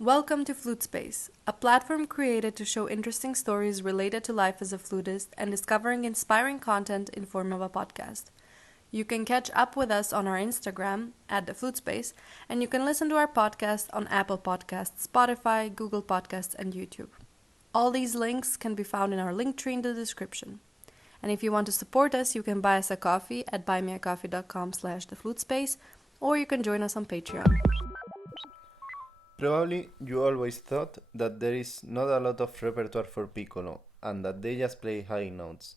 Welcome to Flutespace, a platform created to show interesting stories related to life as a flutist and discovering inspiring content in form of a podcast. You can catch up with us on our Instagram at theflutespace, and you can listen to our podcast on Apple Podcasts, Spotify, Google Podcasts, and YouTube. All these links can be found in our link tree in the description. And if you want to support us, you can buy us a coffee at buymeacoffee.com/theflutespace, or you can join us on Patreon. Probably you always thought that there is not a lot of repertoire for piccolo and that they just play high notes.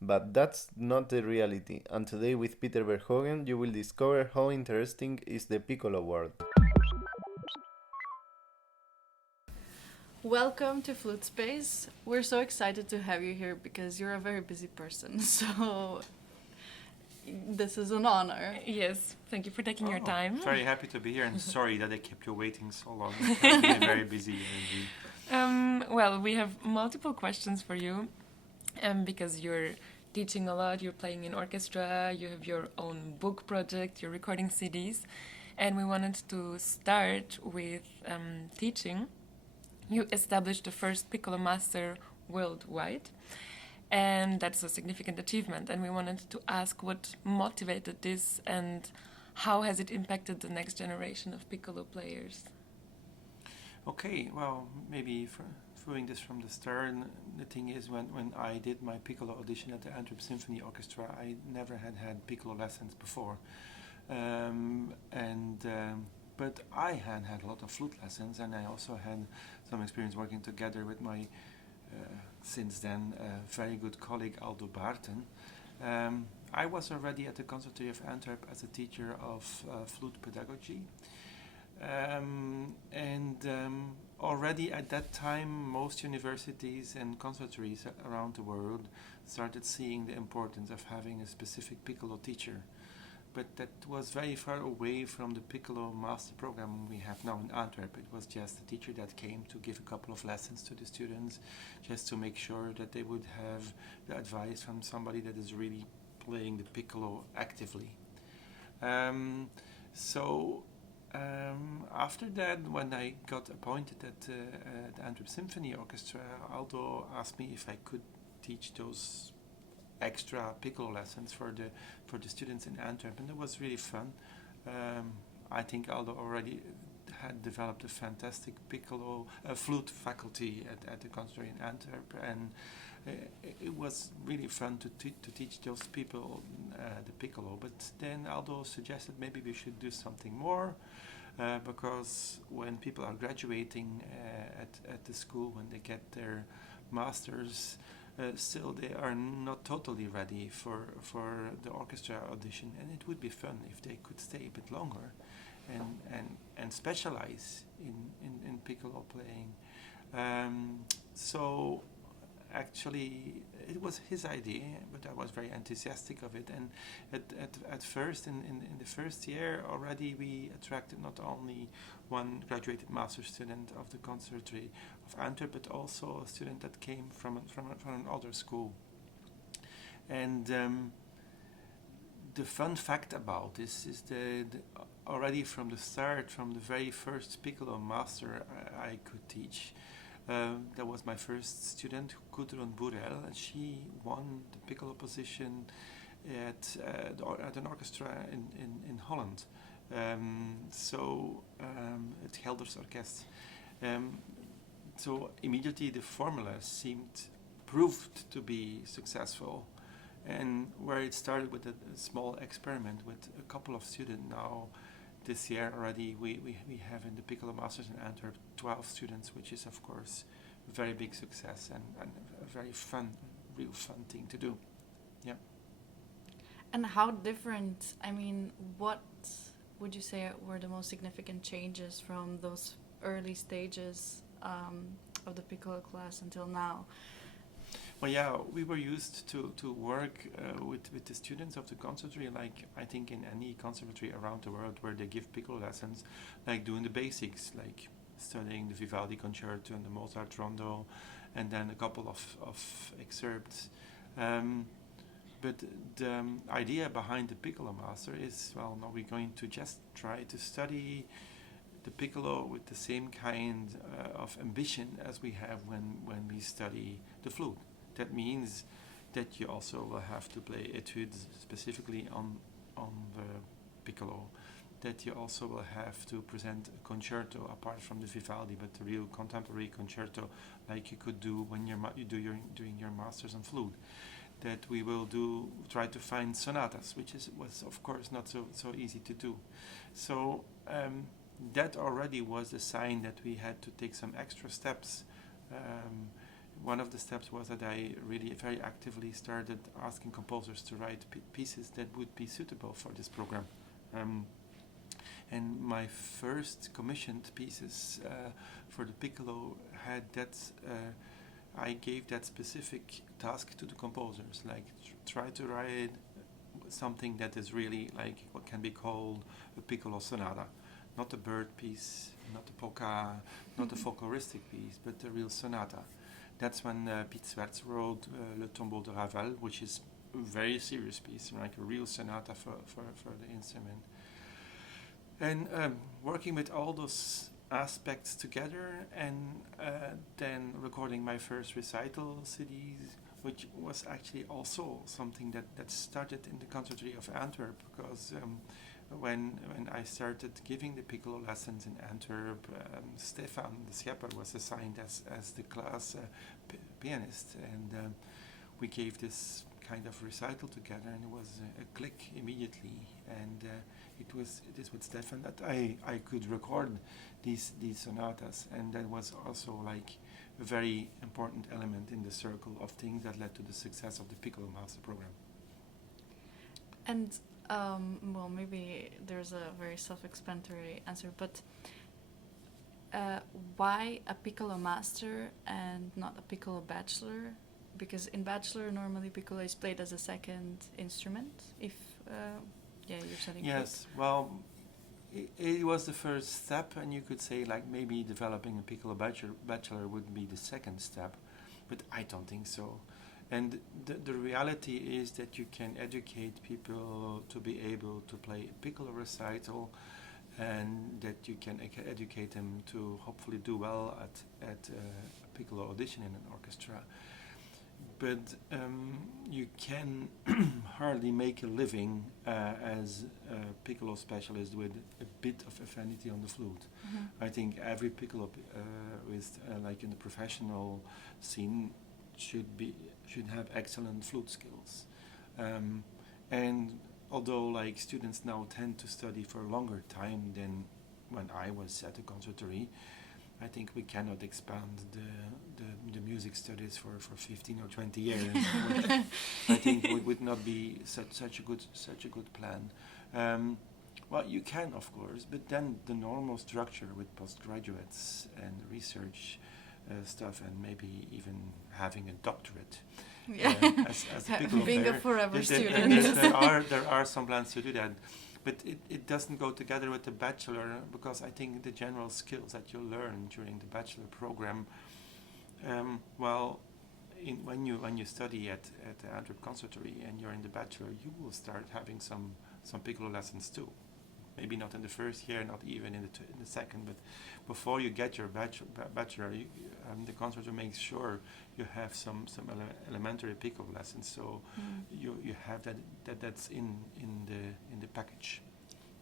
But that's not the reality, and today with Peter Verhoyen you will discover how interesting is the piccolo world. Welcome to Flute Space. We're so excited to have you here because you're a very busy person, so this is an honor. Yes, thank you for taking your time. Very happy to be here, and sorry that I kept you waiting so long. I've been very busy. Well, we have multiple questions for you because you're teaching a lot, you're playing in orchestra, you have your own book project, you're recording CDs, and we wanted to start with teaching. You established the first Piccolo Master worldwide, and that's a significant achievement, and we wanted to ask what motivated this and how has it impacted the next generation of piccolo players? Okay, well, maybe throwing this from the start, the thing is when I did my piccolo audition at the Antwerp Symphony Orchestra, I never had piccolo lessons before. But I had a lot of flute lessons, and I also had some experience working together with my since then very good colleague Aldo Baarten. I was already at the Conservatory of Antwerp as a teacher of flute pedagogy. Already at that time, most universities and conservatories around the world started seeing the importance of having a specific piccolo teacher. But that was very far away from the Piccolo Master program we have now in Antwerp. It was just a teacher that came to give a couple of lessons to the students, just to make sure that they would have the advice from somebody that is really playing the piccolo actively. After that, when I got appointed at the Antwerp Symphony Orchestra, Aldo asked me if I could teach those extra piccolo lessons for the students in Antwerp, and it was really fun. I think Aldo already had developed a fantastic piccolo flute faculty at the conservatory in Antwerp, and it was really fun to teach those people the piccolo. But then Aldo suggested maybe we should do something more, because when people are graduating at the school, when they get their masters, still they are not totally ready for the orchestra audition, and it would be fun if they could stay a bit longer and specialize in piccolo playing. So actually it was his idea, but I was very enthusiastic of it, and at first in the first year already we attracted not only one graduated master student of the Conservatory of Antwerp, but also a student that came from another school. And the fun fact about this is that already from the start, from the very first Piccolo Master I could teach, that was my first student, Gudrun Burel, and she won the piccolo position at an orchestra in Holland. At Gelders Orkest. So immediately the formula proved to be successful, and where it started with a small experiment with a couple of students. Now this year already we have in the Piccolo Masters in Antwerp 12 students, which is of course a very big success and a very real fun thing to do. Yeah. And how different, what would you say were the most significant changes from those early stages of the piccolo class until now? Well, yeah, we were used to work with the students of the conservatory, like I think in any conservatory around the world where they give piccolo lessons, like doing the basics, like studying the Vivaldi concerto and the Mozart rondo, and then a couple of excerpts. But the idea behind the Piccolo Master is, well, now we're going to just try to study the piccolo with the same kind of ambition as we have when we study the flute. That means that you also will have to play etudes specifically on the piccolo, that you also will have to present a concerto apart from the Vivaldi, but the real contemporary concerto like you could do when you doing your masters on flute. That we will try to find sonatas, which was of course not so easy to do. So that already was a sign that we had to take some extra steps. One of the steps was that I really very actively started asking composers to write pieces that would be suitable for this program. And my first commissioned pieces for the piccolo had that. I gave that specific task to the composers, like try to write something that is really like what can be called a piccolo sonata, not a bird piece, not a polka, not a folkloristic piece, but a real sonata. That's when Piet Swerts wrote Le Tombeau de Ravel, which is a very serious piece, like a real sonata for the instrument. And working with all those aspects together, and then recording my first recital CDs, which was actually also something that started in the Conservatory of Antwerp, because when I started giving the piccolo lessons in Antwerp, Stefan de Schepper was assigned as the class pianist, and we gave this kind of recital together, and it was a click immediately, and it is with Stefan that I could record these sonatas, and that was also like a very important element in the circle of things that led to the success of the Piccolo Master program. And well, maybe there's a very self-explanatory answer, but why a Piccolo Master and not a Piccolo Bachelor? Because in Bachelor, normally piccolo is played as a second instrument. If you're studying. Yes, well, it was the first step, and you could say like maybe developing a piccolo bachelor would be the second step, but I don't think so. And the reality is that you can educate people to be able to play a piccolo recital, and that you can educate them to hopefully do well at a piccolo audition in an orchestra. But you can hardly make a living as a piccolo specialist with a bit of affinity on the flute. Mm-hmm. I think every piccolo like in the professional scene should have excellent flute skills. And although like students now tend to study for a longer time than when I was at the conservatory, I think we cannot expand the music studies for 15 or 20 years. I think it would not be such a good plan. Well, you can, of course, but then the normal structure with postgraduates and research stuff, and maybe even having a doctorate. Yeah. As a piccolo being player, a forever student. there are some plans to do that. But it doesn't go together with the bachelor, because I think the general skills that you learn during the bachelor program, when you study at the Antwerp Conservatory and you're in the bachelor, you will start having some piccolo lessons too. Maybe not in the first year, not even in the second, but before you get your bachelor, the conservatory makes sure you have some elementary piccolo lessons, so you have that's in the package.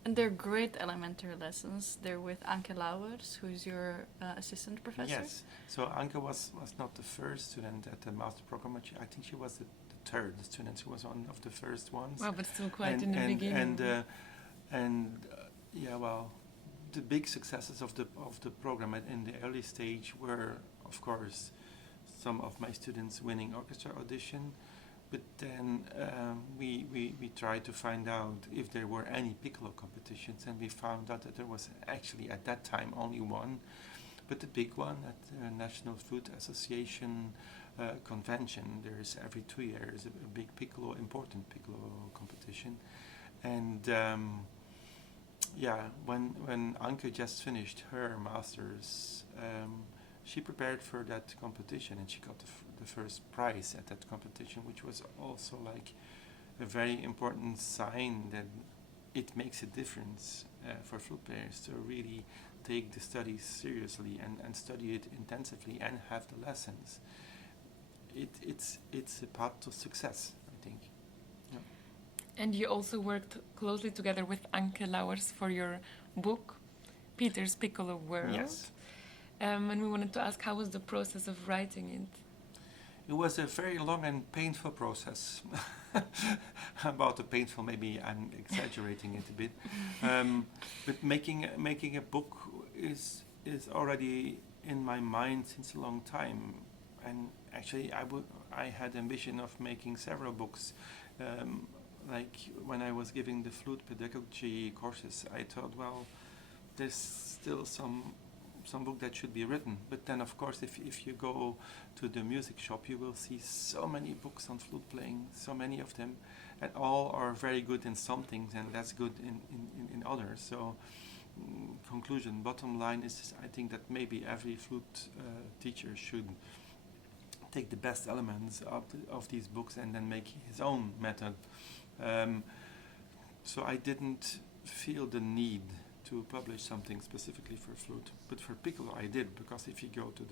And they're great elementary lessons. They're with Anke Lauwers, who's your assistant professor. Yes. So Anke was not the first student at the master program. I think she was the third student. She was one of the first ones. Well, but still quite in the beginning. The big successes of the program in the early stage were, of course, some of my students winning orchestra audition. But then we tried to find out if there were any piccolo competitions, and we found out that there was actually at that time only one, but the big one at the National Flute Association convention. There's every 2 years a big important piccolo competition, and when Anke just finished her masters, she prepared for that competition, and she got the first prize at that competition, which was also like a very important sign that it makes a difference for flute players to really take the studies seriously and study it intensively and have the lessons, it's a path to success, I think. Yeah. And you also worked closely together with Anke Lauwers for your book, Peter's Piccolo World. Yes. And we wanted to ask, how was the process of writing it? It was a very long and painful process. About the painful, maybe I'm exaggerating it a bit. But making a book is already in my mind since a long time. And actually, I had ambition of making several books. Like when I was giving the flute pedagogy courses, I thought, well, there's still some book that should be written. But then, of course, if you go to the music shop, you will see so many books on flute playing, so many of them, and all are very good in some things and less good in others. So, conclusion, bottom line is, I think that maybe every flute teacher should take the best elements of these books and then make his own method. So I didn't feel the need to publish something specifically for flute, but for piccolo I did, because if you go to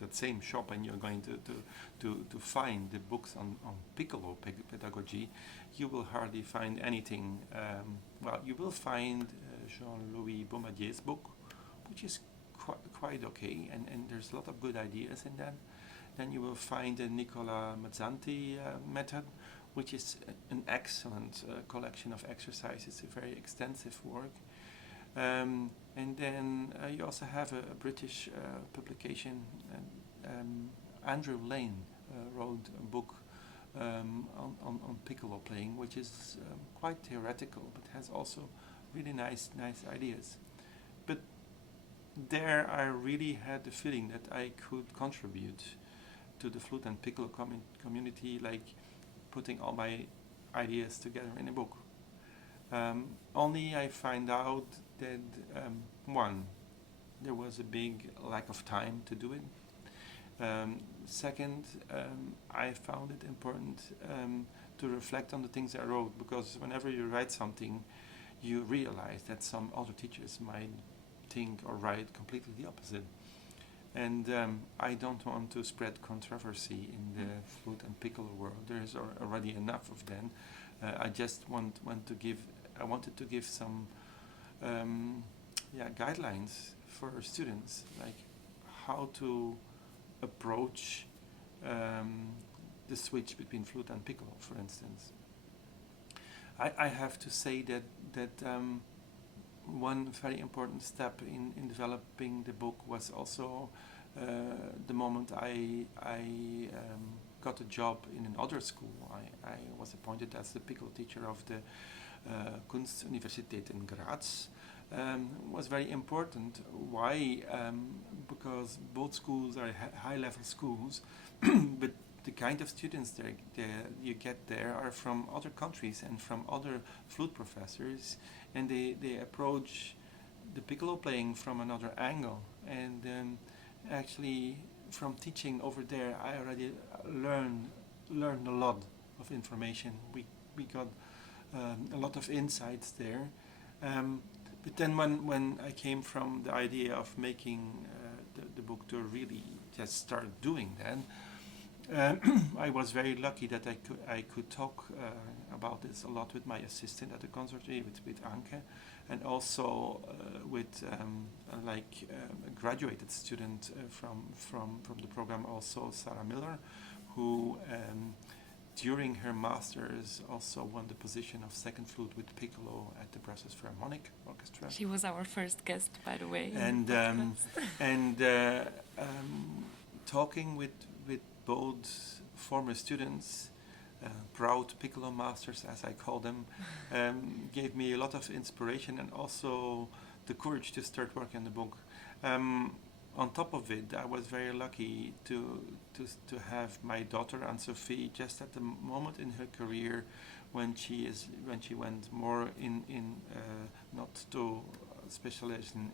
that same shop and you're going to find the books on piccolo pedagogy, you will hardly find anything. Well, you will find Jean-Louis Beaumadier's book, which is quite okay, and there's a lot of good ideas in that. Then you will find the Nicola Mazzanti method, which is an excellent collection of exercises, a very extensive work. And then you also have a British publication. Andrew Lane wrote a book on piccolo playing, which is quite theoretical, but has also really nice ideas. But there I really had the feeling that I could contribute to the flute and piccolo community, like putting all my ideas together in a book. Only I find out that one, there was a big lack of time to do it. Second, I found it important to reflect on the things I wrote, because whenever you write something, you realize that some other teachers might think or write completely the opposite. And I don't want to spread controversy in the flute and piccolo world. There is already enough of them. I just wanted to give some guidelines for students, like how to approach the switch between flute and piccolo, for instance. I have to say that one very important step in developing the book was also the moment I got a job in another school. I was appointed as the piccolo teacher of the Kunstuniversität in Graz. Was very important. Why? Because both schools are high-level schools, but the kind of students you get there are from other countries and from other flute professors, and they approach the piccolo playing from another angle. And actually, from teaching over there, I already learned a lot of information. We got a lot of insights there. But then when I came from the idea of making the book to really just start doing that, I was very lucky that I could talk about this a lot with my assistant at the conservatory, with Anke, and also with a graduated student from the program, also Sarah Miller, who during her master's also won the position of second flute with piccolo at the Brussels Philharmonic Orchestra. She was our first guest, by the way. And talking with both former students, proud Piccolo Masters as I call them, gave me a lot of inspiration and also the courage to start working on the book. On top of it, I was very lucky to have my daughter Anne-Sophie just at the moment in her career when she went more in not to specializing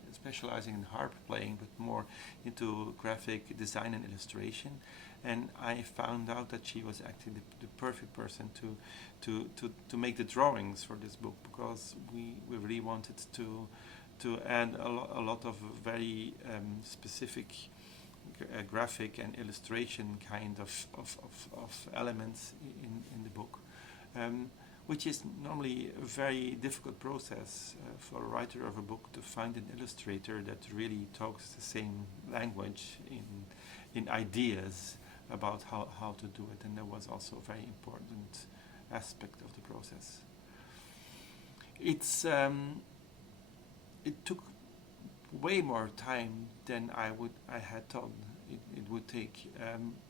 in harp playing, but more into graphic design and illustration. And I found out that she was actually the perfect person to make the drawings for this book, because we really wanted to to add a lot of very specific graphic and illustration kind of elements in the book, which is normally a very difficult process for a writer of a book to find an illustrator that really talks the same language in ideas about how to do it, and that was also a very important aspect of the process. It took way more time than I had thought it would take.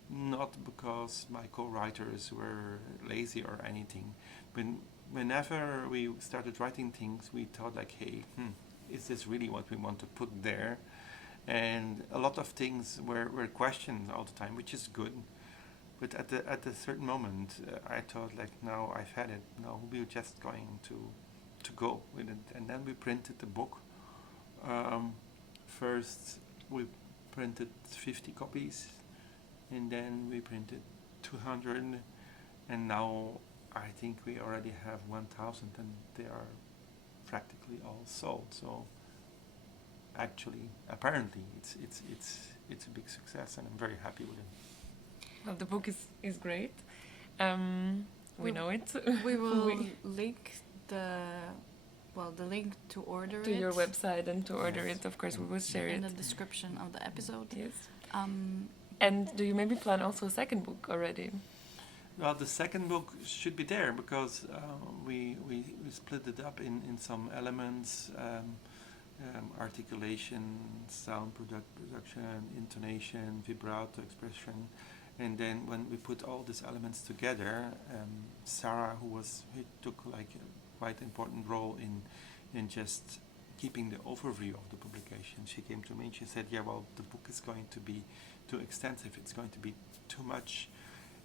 Not because my co-writers were lazy or anything, but whenever we started writing things, we thought like, hey, is this really what we want to put there? And a lot of things were questioned all the time, which is good. But at a certain moment, I thought like, now I've had it. Now we're just going to go with it. And then we printed the book. First, we printed 50 copies, and then we printed 200, and now I think we already have 1,000, and they are practically all sold. So actually, apparently, it's a big success, and I'm very happy with it. Well, the book is great. We know it. We will link the link to order to it your website and to order Yes. it. Of course, we will share in it. the description of the episode. Yes. And do you maybe plan also a second book already? Well, the second book should be there because we split it up in some elements, articulation, sound production, intonation, vibrato, expression. And then when we put all these elements together, Sarah, who took like a quite important role in just keeping the overview of the publication, she came to me and she said, yeah, well, the book is going to be too extensive, it's going to be too much.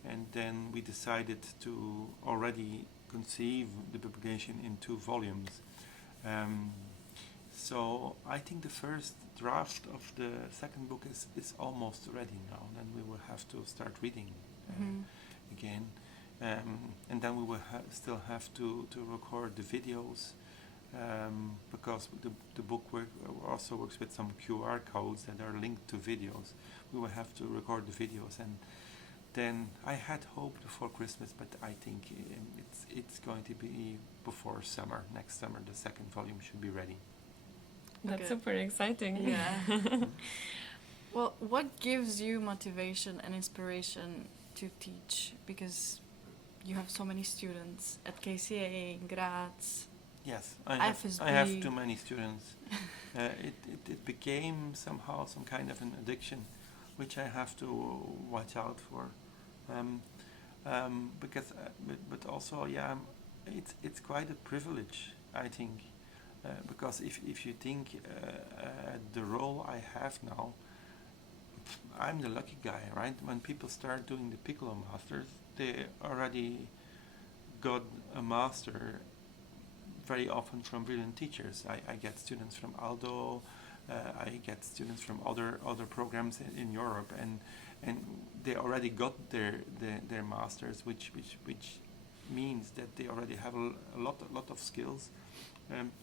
And then we decided to already conceive the publication in 2 volumes. So I think the first draft of the second book is almost ready now. Then we will have to start reading again. And then we will still have to record the videos because the book also works with some QR codes that are linked to videos. We will have to record the videos, and then I had hoped before Christmas, but I think it's going to be before summer. Next summer, the second volume should be ready. That's Okay. super exciting. Yeah. Well, what gives you motivation and inspiration to teach? Because you have so many students at KCA, in Graz. Yes, FSB. I have too many students. It became somehow some kind of an addiction, which I have to watch out for. Because, but also, yeah, it's quite a privilege, I think. Because if you think the role I have now, I'm the lucky guy, right? When people start doing the Piccolo Masters, they already got a master very often from brilliant teachers. I get students from Aldo, I get students from other programs in Europe, and they already got their masters, which means that they already have a lot of skills.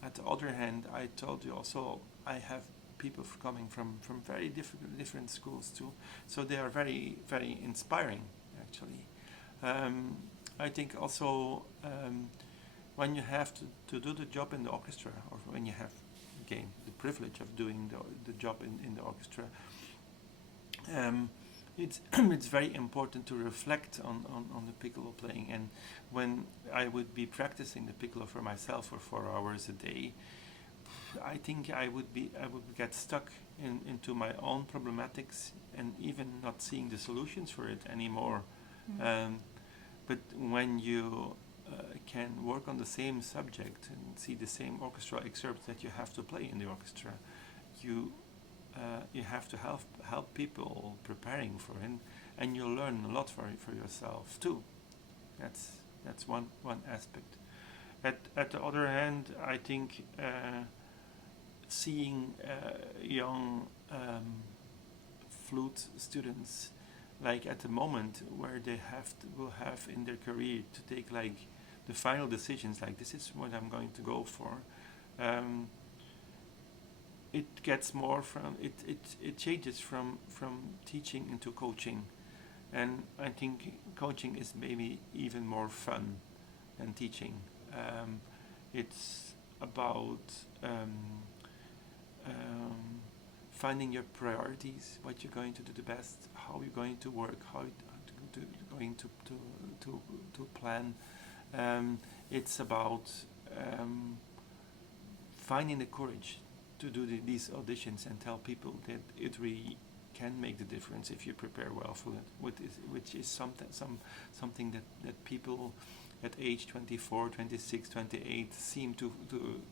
At the other hand, I told you also I have people coming from very different schools too, so they are very, very inspiring actually. I think also when you have to do the job in the orchestra, or when you have again the privilege of doing the job in the orchestra, it's very important to reflect on the piccolo playing. And when I would be practicing the piccolo for myself for 4 hours a day, I think I would get stuck into my own problematics and even not seeing the solutions for it anymore. But when you can work on the same subject and see the same orchestral excerpts that you have to play in the orchestra, you have to help people preparing for it, and you learn a lot for yourself too. That's one aspect. At the other hand, I think seeing young flute students, like at the moment where they will have in their career to take like the final decisions, like this is what I'm going to go for. it gets more from it changes from teaching into coaching, and I think coaching is maybe even more fun than teaching. It's about um, finding your priorities, what you're going to do the best, how you're going to work, how going to plan. It's about finding the courage to do these auditions and tell people that it really can make the difference if you prepare well for it, which is something that people at age 24, 26, 28 seem to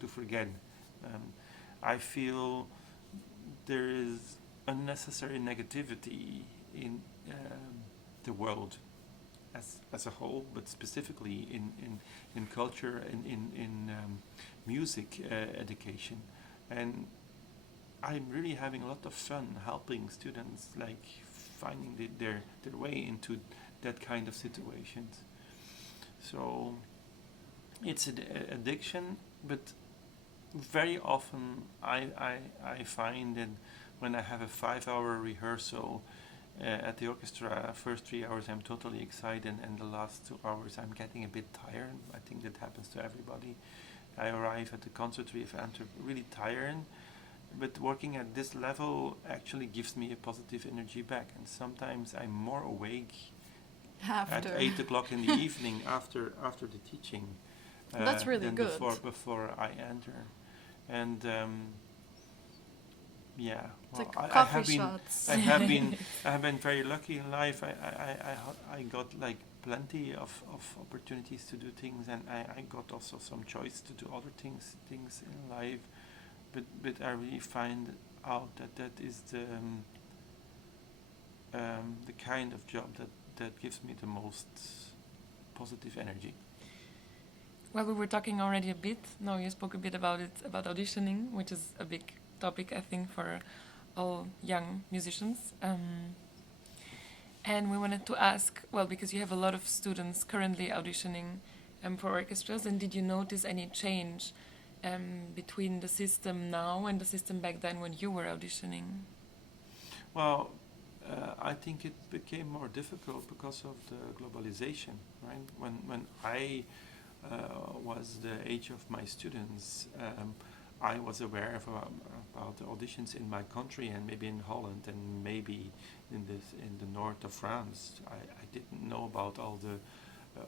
forget. I feel there is unnecessary negativity in the world as a whole, but specifically in culture and in music education. And I'm really having a lot of fun helping students, like finding their way into that kind of situations. So it's an addiction, but very often I find that when I have a 5-hour rehearsal at the orchestra, first 3 hours I'm totally excited, and the last 2 hours I'm getting a bit tired. I think that happens to everybody. I arrive at the Conservatory of Antwerp really tired, but working at this level actually gives me a positive energy back, and sometimes I'm more awake After. at 8 o'clock in the evening after the teaching That's really than good. before I enter. And yeah, It's well, like I coffee have been shots. I have been very lucky in life. I got like plenty of opportunities to do things, and I got also some choice to do other things in life. But I really find out that is the kind of job that gives me the most positive energy. Well, we were talking already a bit. No, you spoke a bit about it, about auditioning, which is a big topic, I think, for all young musicians. And we wanted to ask, well, because you have a lot of students currently auditioning for orchestras, and did you notice any change between the system now and the system back then when you were auditioning? Well, I think it became more difficult because of the globalization, right? When I was the age of my students, I was aware of about the auditions in my country and maybe in Holland and maybe in the north of France. I didn't know about all the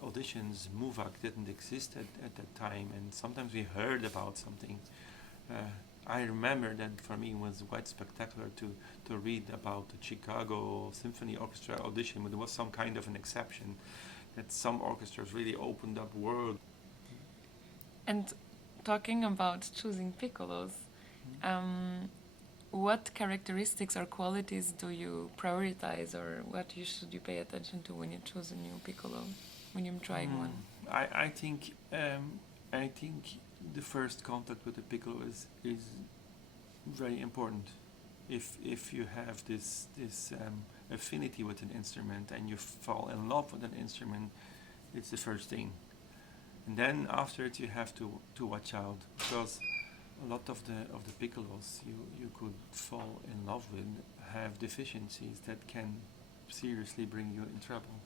auditions. MUVAC didn't exist at that time, and sometimes we heard about something. I remember that for me it was quite spectacular to read about the Chicago Symphony Orchestra audition, but it was some kind of an exception that some orchestras really opened up world. And talking about choosing piccolos, what characteristics or qualities do you prioritize, or what should you pay attention to when you choose a new piccolo, when you're trying one? I think the first contact with the piccolo is very important. If you have this affinity with an instrument and you fall in love with an instrument, it's the first thing. And then after it, you have to watch out, because a lot of the piccolos you could fall in love with have deficiencies that can seriously bring you in trouble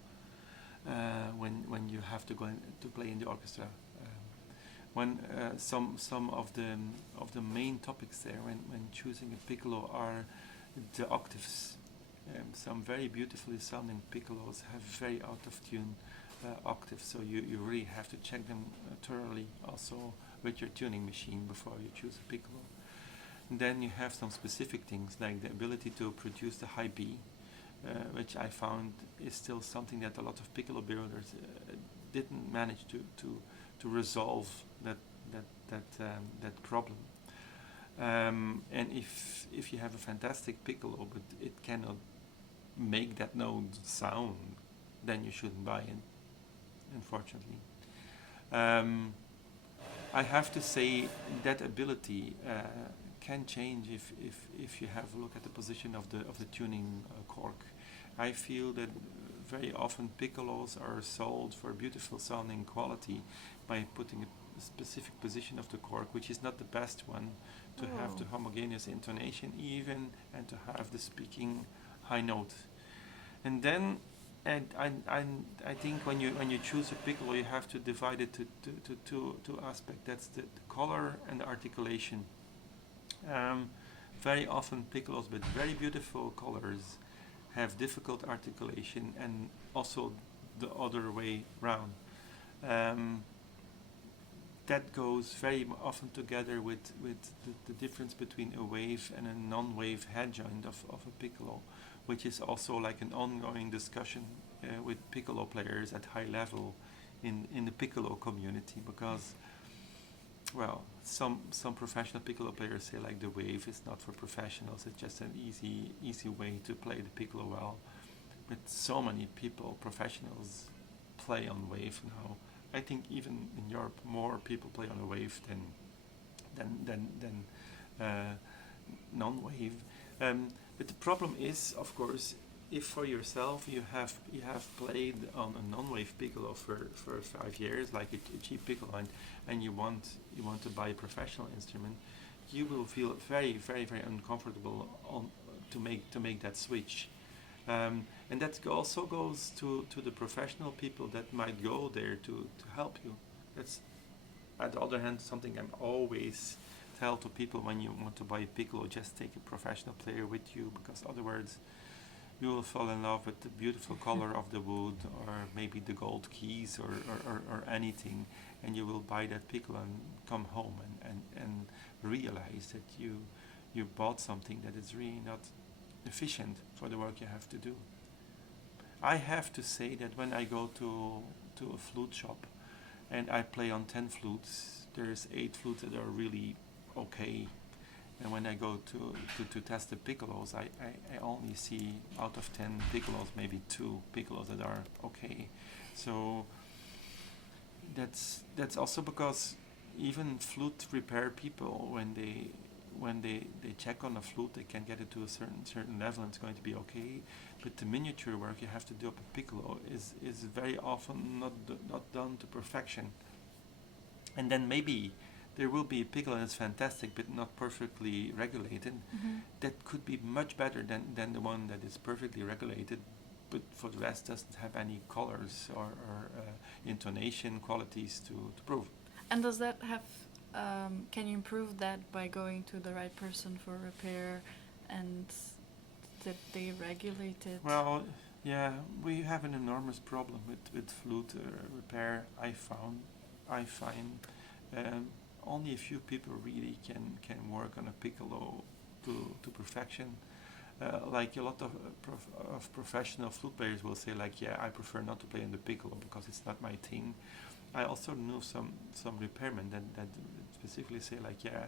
when you have to go to play in the orchestra. When some of the main topics there when choosing a piccolo are the octaves. Some very beautifully sounding piccolos have very out of tune octaves, so you really have to check them thoroughly also with your tuning machine before you choose a piccolo. And then you have some specific things like the ability to produce the high B, which I found is still something that a lot of piccolo builders didn't manage to resolve that problem. And if you have a fantastic piccolo but it cannot make that note sound, then you shouldn't buy it, unfortunately. I have to say that ability can change if you have a look at the position of the tuning cork. I feel that very often piccolos are sold for beautiful sounding quality by putting a specific position of the cork, which is not the best one, to have the homogeneous intonation even, and to have the speaking high note. And then, I think when you choose a piccolo, you have to divide it to two aspects. That's the color and the articulation. Very often piccolos with very beautiful colors have difficult articulation, and also the other way round. That goes very often together with the difference between a wave and a non-wave head joint of a piccolo, which is also like an ongoing discussion with piccolo players at high level in the piccolo community, because, well, some professional piccolo players say like the wave is not for professionals, it's just an easy way to play the piccolo well. But so many people, professionals, play on wave now. I think even in Europe, more people play on a wave than non-wave. But the problem is, of course, if for yourself you have played on a non-wave piccolo for 5 years, like a cheap piccolo, and you want to buy a professional instrument, you will feel very uncomfortable to make that switch. And that also goes to the professional people that might go there to help you. That's, at the other hand, something I'm always tell to people: when you want to buy a piccolo, just take a professional player with you, because otherwise you will fall in love with the beautiful color of the wood, or maybe the gold keys, or anything, and you will buy that piccolo and come home and realize that you bought something that is really not efficient for the work you have to do. I have to say that when I go to a flute shop and I play on 10 flutes, there's 8 flutes that are really okay. And when I go to test the piccolos, I only see out of 10 piccolos, maybe 2 piccolos that are okay. So that's also because even flute repair people, when they check on a flute, they can get it to a certain level and it's going to be okay. But the miniature work you have to do up a piccolo is very often not done to perfection. And then maybe there will be a piccolo that's fantastic but not perfectly regulated. Mm-hmm. That could be much better than the one that is perfectly regulated, but for the rest doesn't have any colors or intonation qualities to prove. And does that have, can you improve that by going to the right person for repair and that they regulate it? Well, yeah, we have an enormous problem with flute repair. I find only a few people really can work on a piccolo to perfection. Like a lot of professional flute players will say, like, yeah, I prefer not to play on the piccolo because it's not my thing. I also know some repairmen that specifically say, like, yeah,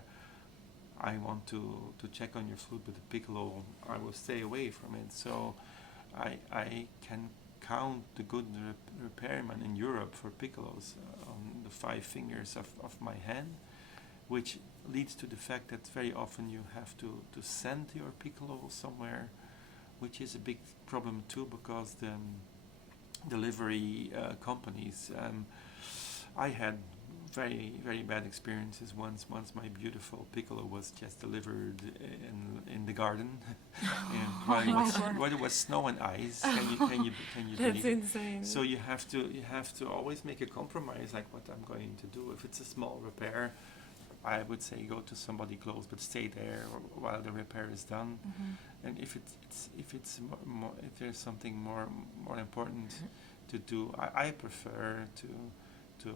I want to check on your flute with the piccolo, I will stay away from it. So I can count the good repairmen in Europe for piccolos on the 5 fingers of my hand, which leads to the fact that very often you have to send your piccolo somewhere, which is a big problem too, because the delivery companies, I had very bad experiences. Once my beautiful piccolo was just delivered in the garden, and while it was snow and ice. Can you That's believe it? insane. So you have to always make a compromise, like what I'm going to do. If it's a small repair, I would say go to somebody close, but stay there while the repair is done. Mm-hmm. And if there's something more important to do, I prefer to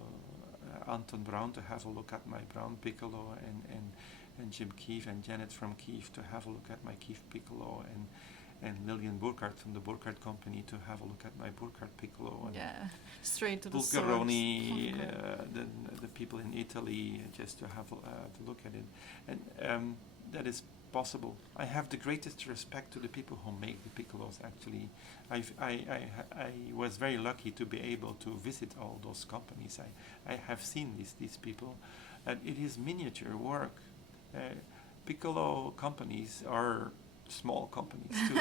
Anton Braun to have a look at my Braun piccolo, and Jim Keefe and Janet from Keefe to have a look at my Keefe piccolo, and Lillian Burkhardt from the Burkhardt company to have a look at my Burkhardt piccolo. And Yeah, straight to the Bulgaroni, source. the people in Italy, just to have to look at it, and that is possible. I have the greatest respect to the people who make the piccolos. Actually, I was very lucky to be able to visit all those companies. I have seen these people, and it is miniature work. Piccolo companies are small companies too.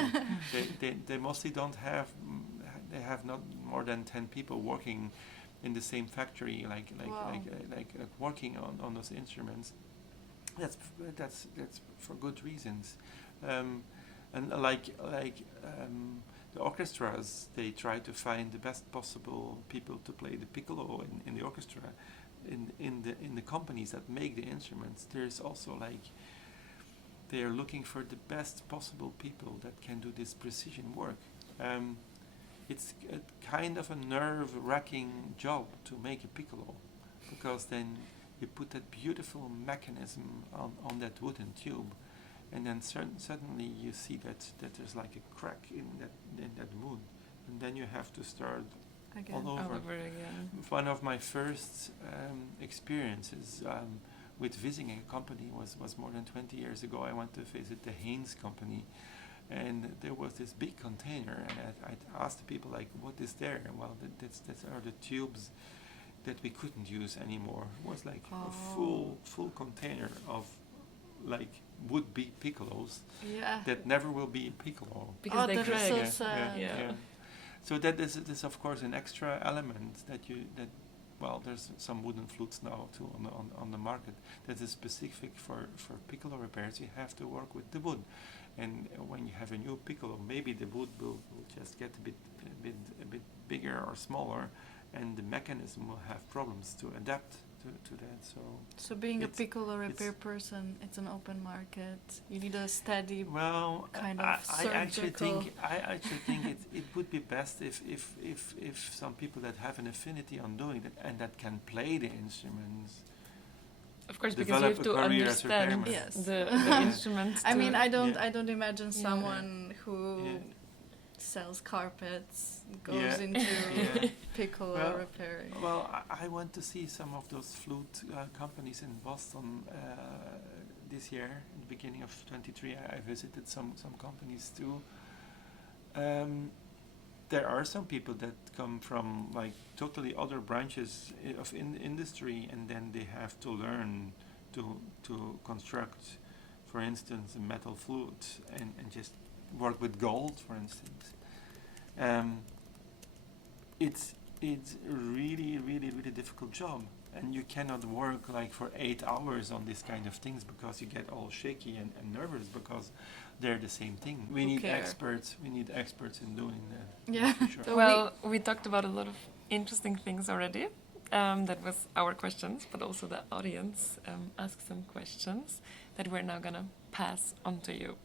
They mostly don't have. They have not more than 10 people working in the same factory, Wow. working on those instruments. That's for good reasons, and the orchestras, they try to find the best possible people to play the piccolo in the orchestra. In the companies that make the instruments, there's also they are looking for the best possible people that can do this precision work. It's a kind of a nerve-wracking job to make a piccolo, because then you put that beautiful mechanism on that wooden tube, and then suddenly you see that there's like a crack in that wood, and then you have to start Again. all All over. over again. One of my first experiences with visiting a company was more than 20 years ago. I went to visit the Haynes company, and there was this big container, and I asked the people, like, what is there? Well, that's are the tubes that we couldn't use anymore. It was like a full container of like would-be piccolos Yeah. that never will be a piccolo. Because they that is crack. so Yeah, sad. Yeah. So that is of course an extra element well, there's some wooden flutes now too on the market that is specific for piccolo repairs. You have to work with the wood, and when you have a new piccolo, maybe the wood will just get a bit bigger or smaller, and the mechanism will have problems to adapt to that. So being a It's- piccolo repair it's- person, it's an open market. You need a steady. Well, Kind I of actually surgical. think it would be best if some people that have an affinity on doing that and that can play the instruments. Of course, because you Develop have a to career as understand repairman. Yes. the instruments. I mean, I Yeah. don't imagine Yeah. someone who Yeah. sells carpets goes Yeah. into Yeah. piccolo Well- repairing. Well, I went to see some of those flute companies in Boston this year. In the beginning of 23, I visited some companies too. There are some people that come from like totally other branches of industry, and then they have to learn to construct, for instance, a metal flute, and just work with gold, for instance. It's really difficult job, and you cannot work like for 8 hours on this kind of things, because you get all shaky and nervous, because they're the same thing. We Who need care? experts. We need experts in doing that. Yeah. for sure. So Well, we talked about a lot of interesting things already. That was our questions, but also the audience asked some questions that we're now gonna pass on to you.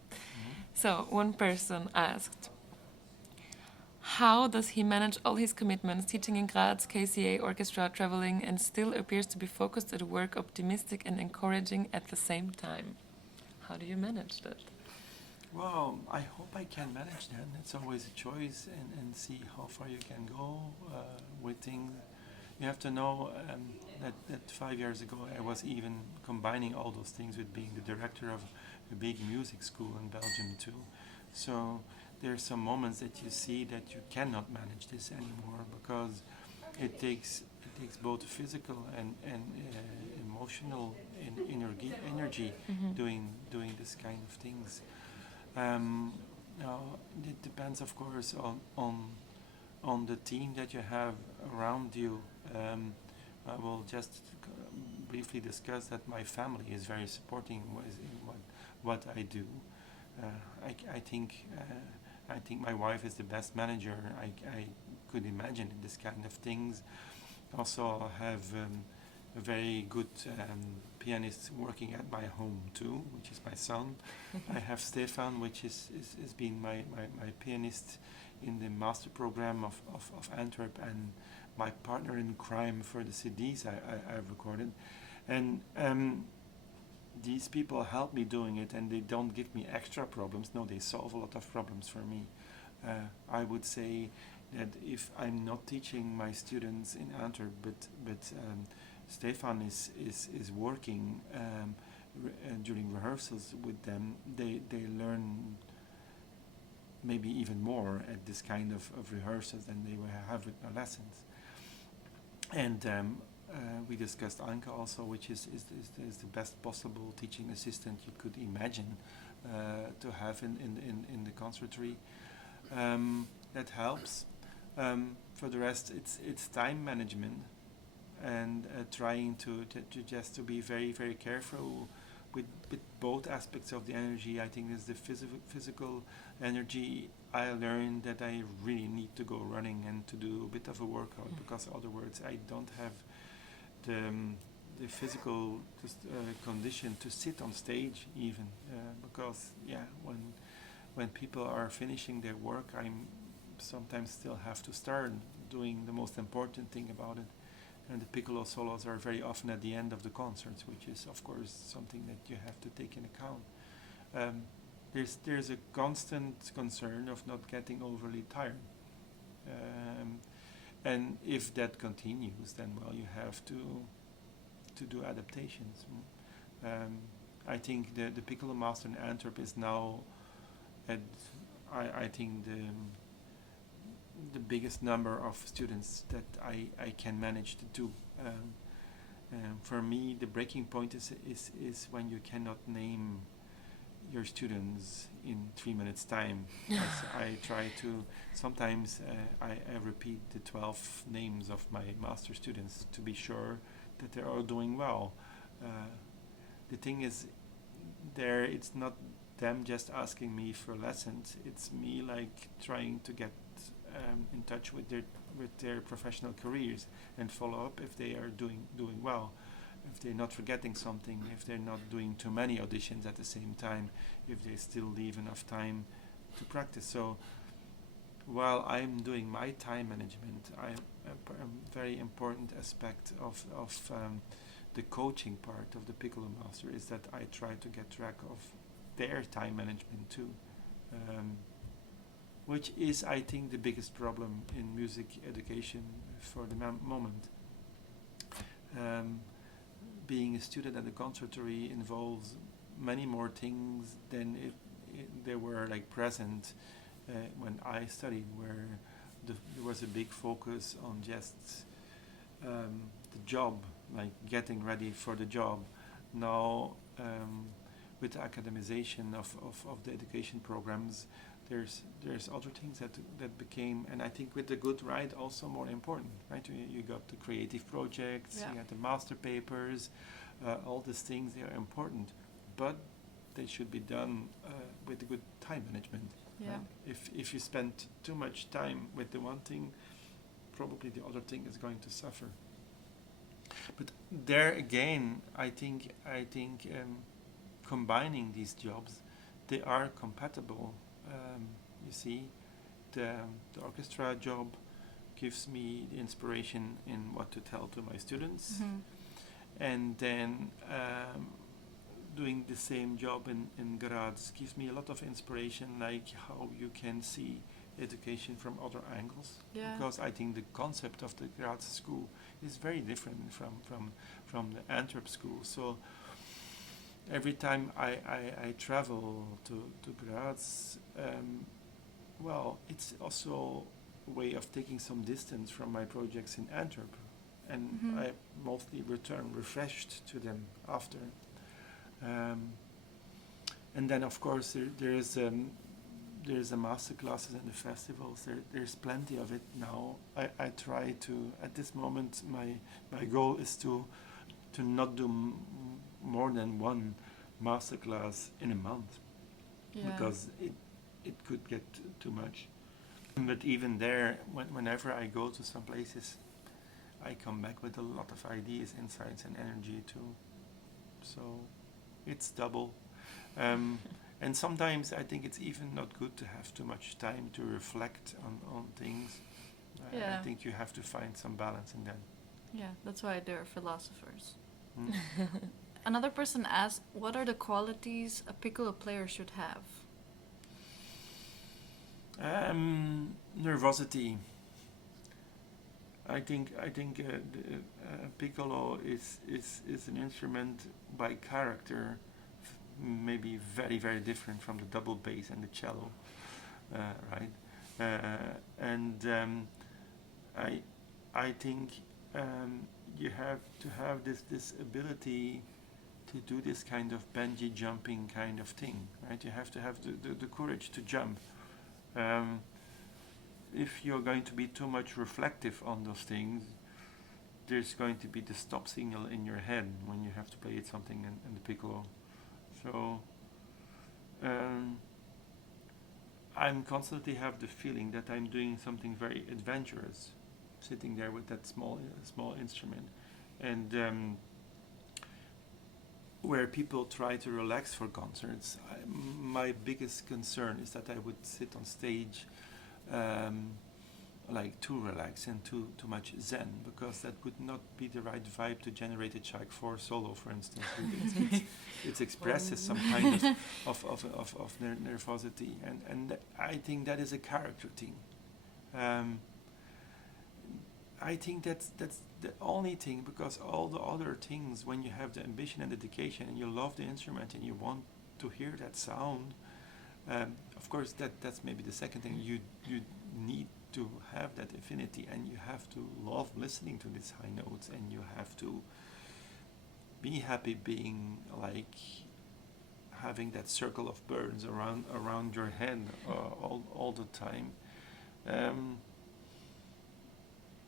So one person asked, how does he manage all his commitments, teaching in Graz, KCA, orchestra, traveling, and still appears to be focused at work, optimistic and encouraging at the same time? How do you manage that? Well, I hope I can manage that. It's always a choice, and see how far you can go with things. You have to know that 5 years ago I was even combining all those things with being the director of a big music school in Belgium too. So there are some moments that you see that you cannot manage this anymore, because it takes both physical and emotional energy doing this kind of things. Now it depends, of course, on the team that you have around you. I will just briefly discuss that my family is very supporting in what I do. I think my wife is the best manager I could imagine in this kind of things. Also, I have a very good pianist working at my home too, which is my son. I have Stefan, which is been my pianist in the master program of Antwerp, and my partner in crime for the CDs I've recorded. And these people help me doing it, and they don't give me extra problems. No, they solve a lot of problems for me. I would say that if I'm not teaching my students in Antwerp, but Stefan is working during rehearsals with them, they learn maybe even more at this kind of rehearsals than they will have with my lessons. And we discussed Anke also, which is the best possible teaching assistant you could imagine to have in the conservatory. That helps. For the rest, it's time management and trying to just to be very very careful with both aspects of the energy. I think is the physical energy. I learned that I really need to go running and to do a bit of a workout because otherwise I don't have the physical condition to sit on stage even because when people are finishing their work, I'm sometimes still have to start doing the most important thing about it. And the piccolo solos are very often at the end of the concerts, which is of course something that you have to take in account. There's a constant concern of not getting overly tired, and if that continues, then well, you have to do adaptations. I think the Piccolo Master in Antwerp is now at I think the biggest number of students that I can manage to do. For me, the breaking point is when you cannot name your students in 3 minutes time. I try to sometimes I repeat the 12 names of my master students to be sure that they're all doing well. The thing is, there it's not them just asking me for lessons. It's me like trying to get in touch with their professional careers and follow up if they are doing well, if they're not forgetting something, if they're not doing too many auditions at the same time, if they still leave enough time to practice. So while I'm doing my time management, a very important aspect of the coaching part of the Piccolo Master is that I try to get track of their time management too, which is, I think, the biggest problem in music education for the moment. Being a student at the conservatory involves many more things than they were like present when I studied, where there was a big focus on just the job, like getting ready for the job. Now, with the academization of the education programs, there's other things that became, and I think with the good ride, also more important, right? You got the creative projects, you got the master papers, all these things, they are important, but they should be done with a good time management. Yeah. Right? If you spend too much time with the one thing, probably the other thing is going to suffer. But there again, I think combining these jobs, they are compatible. You see, the orchestra job gives me the inspiration in what to tell to my students, and then doing the same job in Graz gives me a lot of inspiration, like how you can see education from other angles. Yeah. Because I think the concept of the Graz school is very different from the Antwerp school. So every time I travel to Graz, well, it's also a way of taking some distance from my projects in Antwerp, and I mostly return refreshed to them after. And then, of course, there's a master classes and the festivals. There's plenty of it now. I try to, at this moment, my goal is to not do more than one master class in a month, because it could get too much. But even there, whenever I go to some places, I come back with a lot of ideas, insights, and energy too. So it's double. And sometimes I think it's even not good to have too much time to reflect on things. I think you have to find some balance in that. Yeah, that's why they're philosophers. Mm. Another person asked, what are the qualities a piccolo player should have? Nervosity. I think piccolo is an instrument by character, maybe very very different from the double bass and the cello, right? And I think you have to have this ability to do this kind of bungee jumping kind of thing, right? You have to have the courage to jump. if you're going to be too much reflective on those things, there's going to be the stop signal in your head when you have to play something in the piccolo. So I'm constantly have the feeling that I'm doing something very adventurous, sitting there with that small instrument, and where people try to relax for concerts. My biggest concern is that I would sit on stage like too relaxed and too much zen, because that would not be the right vibe to generate a Tchaik 4 solo, for instance. It expresses some kind of nervosity, and I think that is a character thing. I think that's the only thing, because all the other things, when you have the ambition and dedication and you love the instrument and you want to hear that sound, of course that's maybe the second thing. You need to have that affinity, and you have to love listening to these high notes, and you have to be happy being like having that circle of birds around your head all the time.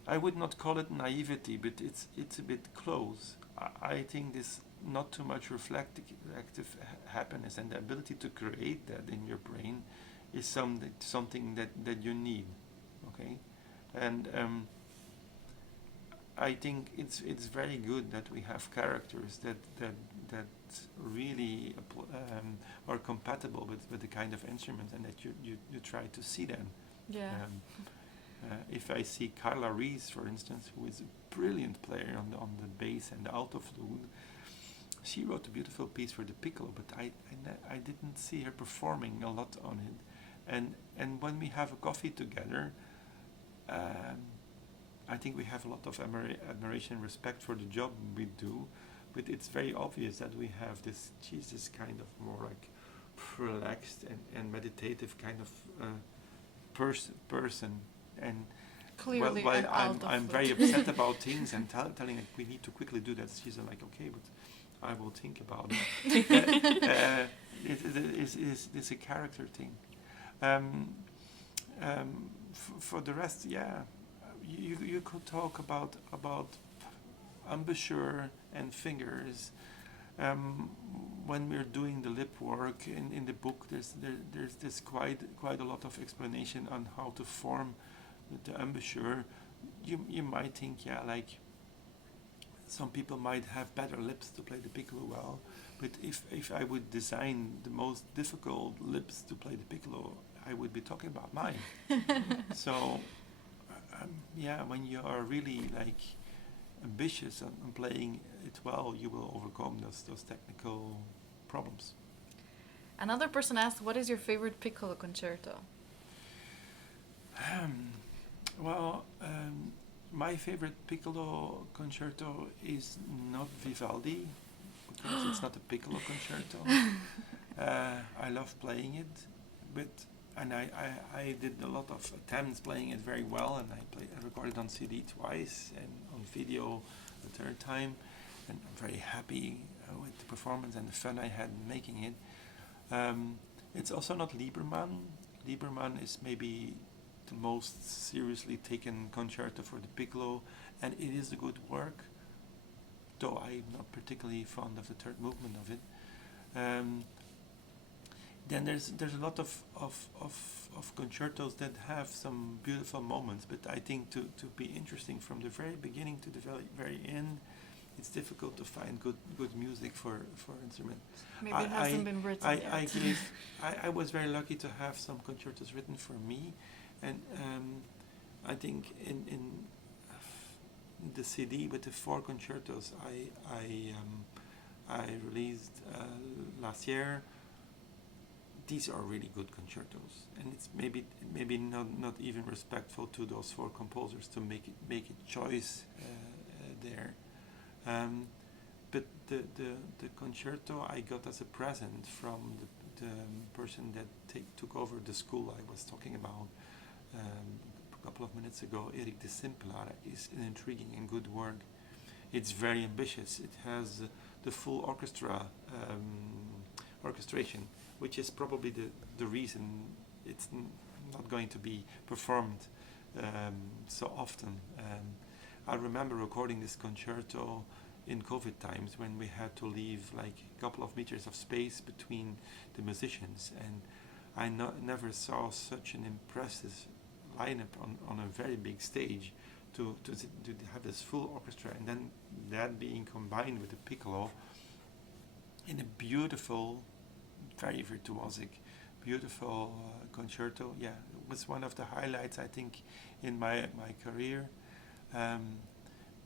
I would not call it naivety, but it's a bit close. I think this not too much reflective happiness and the ability to create that in your brain is something that you need. Okay, and I think it's very good that we have characters that really are compatible with the kind of instrument, and that you try to see them. Yeah. If I see Carla Rees, for instance, who is a brilliant player on the bass and the alto flute, she wrote a beautiful piece for the piccolo, but I didn't see her performing a lot on it. And when we have a coffee together, I think we have a lot of admiration and respect for the job we do, but it's very obvious that we have this kind of more like relaxed and meditative kind of person. And Clearly while an alto I'm flute. very upset about things and telling like we need to quickly do that, she's like, okay, but I will think about it. It's a character thing. For the rest, yeah, you could talk about embouchure and fingers. When we're doing the lip work in the book, there's quite a lot of explanation on how to form the embouchure. You might think, yeah, like some people might have better lips to play the piccolo well, but if I would design the most difficult lips to play the piccolo, I would be talking about mine. So yeah, when you are really like ambitious on playing it well, you will overcome those technical problems. Another person asked, what is your favorite piccolo concerto? My favorite piccolo concerto is not Vivaldi, because it's not a piccolo concerto. I love playing it, but I did a lot of attempts playing it very well, and I recorded on CD twice and on video the third time, and I'm very happy with the performance and the fun I had making it. It's also not Liebermann. Liebermann is maybe the most seriously taken concerto for the piccolo, and it is a good work, though I'm not particularly fond of the third movement of it. Then there's a lot of concertos that have some beautiful moments, but I think to be interesting from the very beginning to the very end, it's difficult to find good music for instrument. Maybe it hasn't been written yet. I was very lucky to have some concertos written for me, and I think in the CD with the 4 concertos I released last year, these are really good concertos, and it's maybe not even respectful to those 4 composers to make a choice there. But the concerto I got as a present from the person that took over the school I was talking about a couple of minutes ago, Erik de Simpelaar, is an intriguing and good work. It's very ambitious. It has the full orchestration, which is probably the reason it's not going to be performed so often. I remember recording this concerto in COVID times when we had to leave like a couple of meters of space between the musicians, and I never saw such an impressive lineup on a very big stage to have this full orchestra, and then that being combined with the piccolo in a beautiful, very virtuosic, beautiful concerto. Yeah, it was one of the highlights, I think, in my career.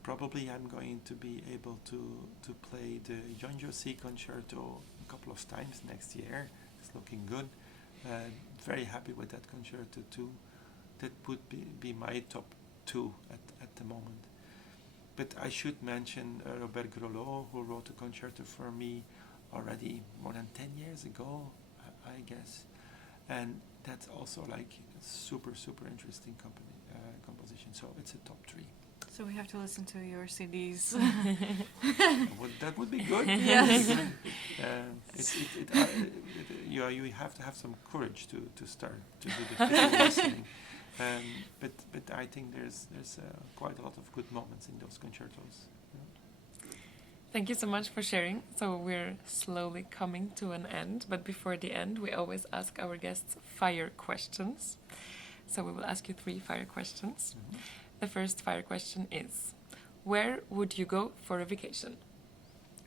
Probably I'm going to be able to play the Jonjo C concerto a couple of times next year. It's looking good. Very happy with that concerto too. That would be my top two at the moment. But I should mention Robert Grolot, who wrote a concerto for me already more than 10 years ago, I guess. And that's also like a super interesting composition. So it's a top three. So we have to listen to your CDs. That would be good. Yes. You have to have some courage to start to do the critical listening. But I think there's quite a lot of good moments in those concertos. Yeah. Thank you so much for sharing. So we're slowly coming to an end, but before the end, we always ask our guests fire questions. So we will ask you 3 fire questions. Mm-hmm. The first fire question is, where would you go for a vacation?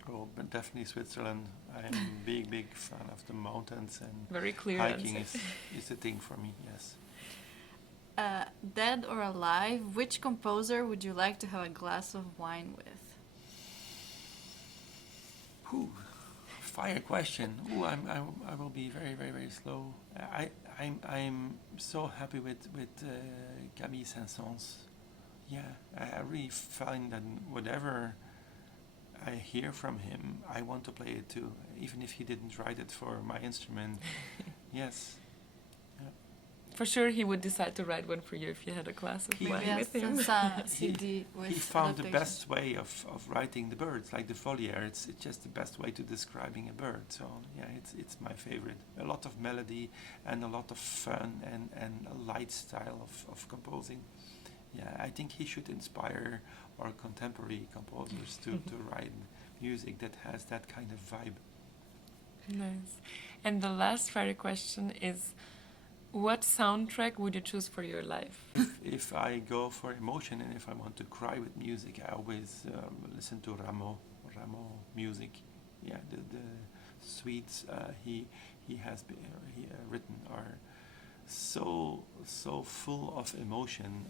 Oh, but definitely Switzerland. I'm a big fan of the mountains, and Very clear hiking answer. is a thing for me, yes. Dead or alive, which composer would you like to have a glass of wine with? Ooh, fire question. Ooh, I will be very slow. I'm so happy with Camille Saint-Saëns. Yeah, I really find that whatever I hear from him, I want to play it too, even if he didn't write it for my instrument. Yes. For sure, he would decide to write one for you if you had a glass of wine Yes, with him. and some CD with He found the adaptation. best way of writing the birds, like the Volière. It's just the best way to describing a bird. So yeah, it's my favorite. A lot of melody and a lot of fun and a light style of composing. Yeah, I think he should inspire our contemporary composers to write music that has that kind of vibe. Nice. And the last fire question is, what soundtrack would you choose for your life? If I go for emotion and if I want to cry with music, I always listen to Rameau music. Yeah, the suites he has written are so full of emotion,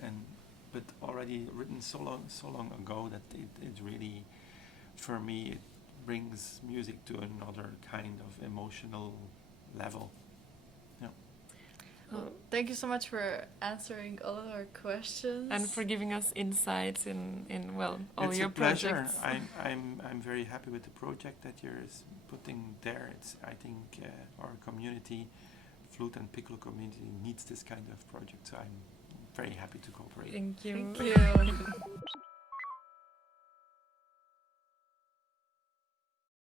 but already written so long ago that it really, for me, it brings music to another kind of emotional level. Well, thank you so much for answering all of our questions. And for giving us insights in all It's your a pleasure. projects. I'm very happy with the project that you're putting there. I think our community, flute and piccolo community, needs this kind of project. So I'm very happy to cooperate. Thank you. Thank you.